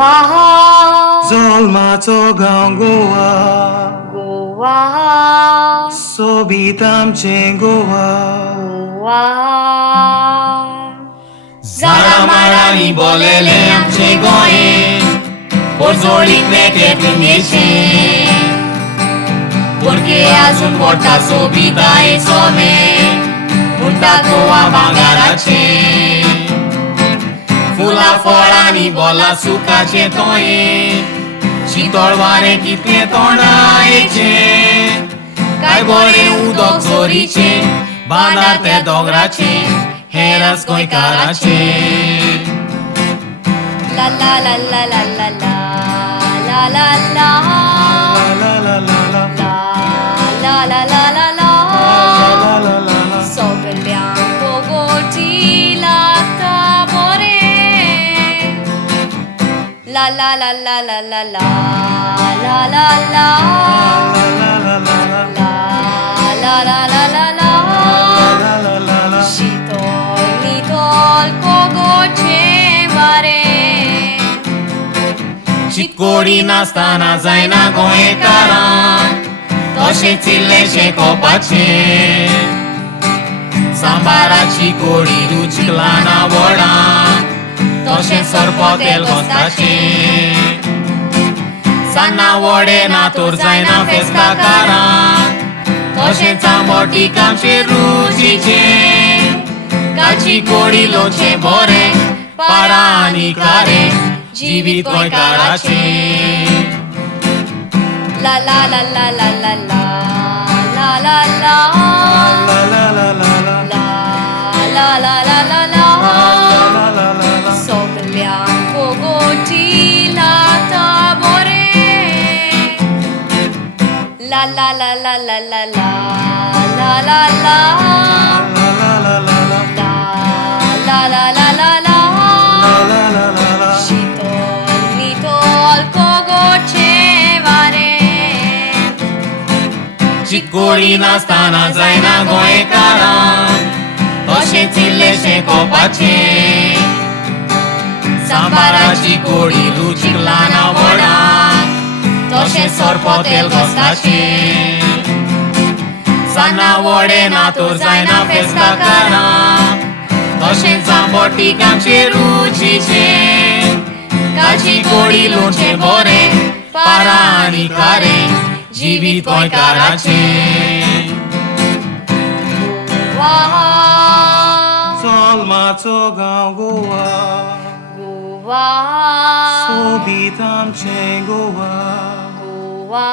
Goa, Zolmato gaon Goa, Goa, sobitam cię Goa. Goa. Zaramarani bolele amche goe, porzolik meke pingeche. Porque azul porta sobita e some, punta Goa bangarache. Fula forani bola sukache toye, शितळवारे कितले तोंडायचे काय बरे उदक जोरीचे बांदार ते दोंगराचे हेरास गोंयकाराचे La la la la la la la la la la La la la la la, la la la la la la la la la. Sogliamo goti lata more La la la la la la la la la la La la la la la, la la la la la la la la la la. Shitol kogoche mare चितकोडी नासतना जायना गोंयकारांक तशेंच इल्लेशें कोपाचें सांबाराची कोडी रुचीक लाना वडांक तशें सरपो तेल घोस्ताचें सान्नां वडे नातोर जायना फेस्ताकारांक तशेंच आंबोटीक आमचे रुचीचें काची कोडी लोणचें बरें पारा आनी खारें जिवीत गोंयकाराचें La la la la la la la la la la La la la la la, la la la la la la la la la. Sogliamo goti lata more La la la la la la la la la la La la la la la, la la la la la la la la la. Shitol kogoche mare चितकोडी नासतना जायना गोंयकारांक तशेंच इल्लेशें कोपाचें सांबाराची कोडी रुचीक लाना वडांक तशें सरपो तेल घोस्ताचें सान्नां वडे नातोर जायना फेस्ताकारांक तशेंच आंबोटीक आमचे रुचीचें काची कोडी लोणचें बरें पारा आनी खारें जिवीत गोंयकाराचें Goa Zolmato gaon Goa, Goa sobitam cię Goa. Goa